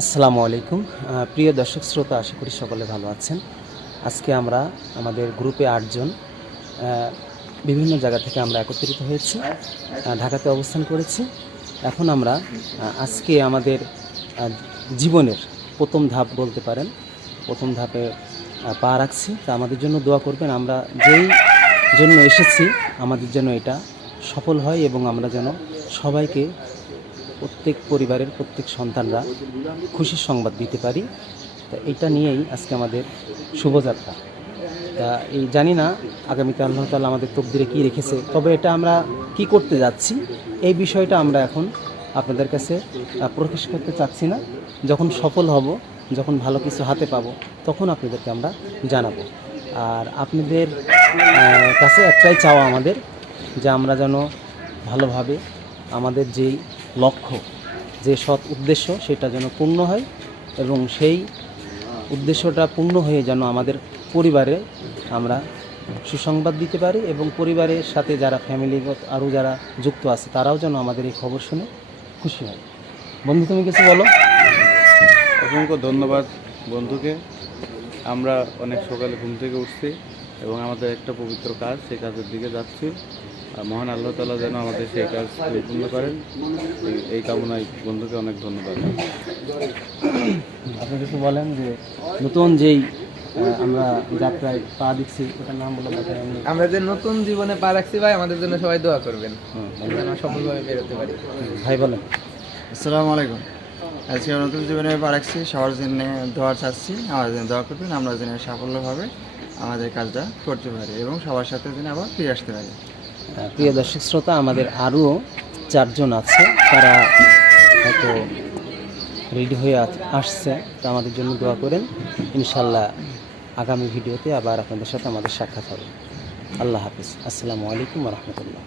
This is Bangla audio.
আসসালামু আলাইকুম। প্রিয় দর্শক শ্রোতা, আশা করি সকলে ভালো আছেন। আজকে আমরা আমাদের গ্রুপে আটজন বিভিন্ন জায়গা থেকে আমরা একত্রিত হয়েছি ঢাকাতে অবস্থান করেছি। এখন আমরা আজকে আমাদের জীবনের প্রথম ধাপ বলতে পারেন, প্রথম ধাপে পা রাখছি। তা আমাদের জন্য দোয়া করবেন, আমরা যেই জন্য এসেছি, আমাদের জন্য এটা সফল হয় এবং আমরা যেন সবাইকে প্রত্যেক পরিবারের প্রত্যেক সন্তানরা খুশির সংবাদ দিতে পারি। তা এটা নিয়েই আজকে আমাদের শুভযাত্রা। তা এই জানি না আগামীতে আল্লাহ তালা আমাদের তকদিরে কী রেখেছে, তবে এটা আমরা কি করতে যাচ্ছি এই বিষয়টা আমরা এখন আপনাদের কাছে প্রকাশ করতে চাচ্ছি না। যখন সফল হব, যখন ভালো কিছু হাতে পাবো, তখন আপনাদেরকে আমরা জানাব। আর আপনাদের কাছে একটাই চাওয়া আমাদের যে আমরা যেন ভালোভাবে আমাদের যেই লক্ষ্য, যে সৎ উদ্দেশ্য সেটা যেন পূর্ণ হয় এবং সেই উদ্দেশ্যটা পূর্ণ হয়ে যেন আমাদের পরিবারে আমরা সুসংবাদ দিতে পারি এবং পরিবারের সাথে যারা ফ্যামিলিগত আরও যারা যুক্ত আছে তারাও যেন আমাদের এই খবর শুনে খুশি হয়। বন্ধু, তুমি কিছু বলো? অসংখ্য ধন্যবাদ বন্ধুকে। আমরা অনেক সকালে ঘুম থেকে উঠছি এবং আমাদের একটা পবিত্র কাজ, সেই কাজের দিকে যাচ্ছি। মহান আল্লাহ তালা যেন আমাদের সেই কাজ পরিপূর্ণ করেন। এই- এই কামনায় বন্ধুকে অনেক ধন্যবাদ। আপনি কিছু বলেন যে নতুন যেই আমরা যাত্রায় পা দিচ্ছি ওটার নাম বলে আমরা যে নতুন জীবনে পা রাখছি ভাই আমাদের জন্য সবাই দোয়া করবেন। হুম, আমরা যেন সফলভাবে বেরোতে পারি। ভাই বলেন। আসসালামু আলাইকুম। আজকে নতুন জীবনে পা রাখছি সবার জন্য দোয়া চাচ্ছি আমাদের জন্য দোয়া করবেন আমরা যেন সাফল্যভাবে আমাদের কাজটা করতে পারি এবং সবার সাথে যেন আবার ফিরে আসতে পারি। প্রিয় দর্শক শ্রোতা, আমাদের আরও চারজন আছে। তারা হয়তো রেডি হয়ে আসছে। তো আমাদের জন্য দোয়া করেন। ইনশাল্লাহ আগামী ভিডিওতে আবার আপনাদের সাথে আমাদের সাক্ষাৎ হবে। আল্লাহ হাফিজ। আসসালামু আলাইকুম রহমতুল্লাহ।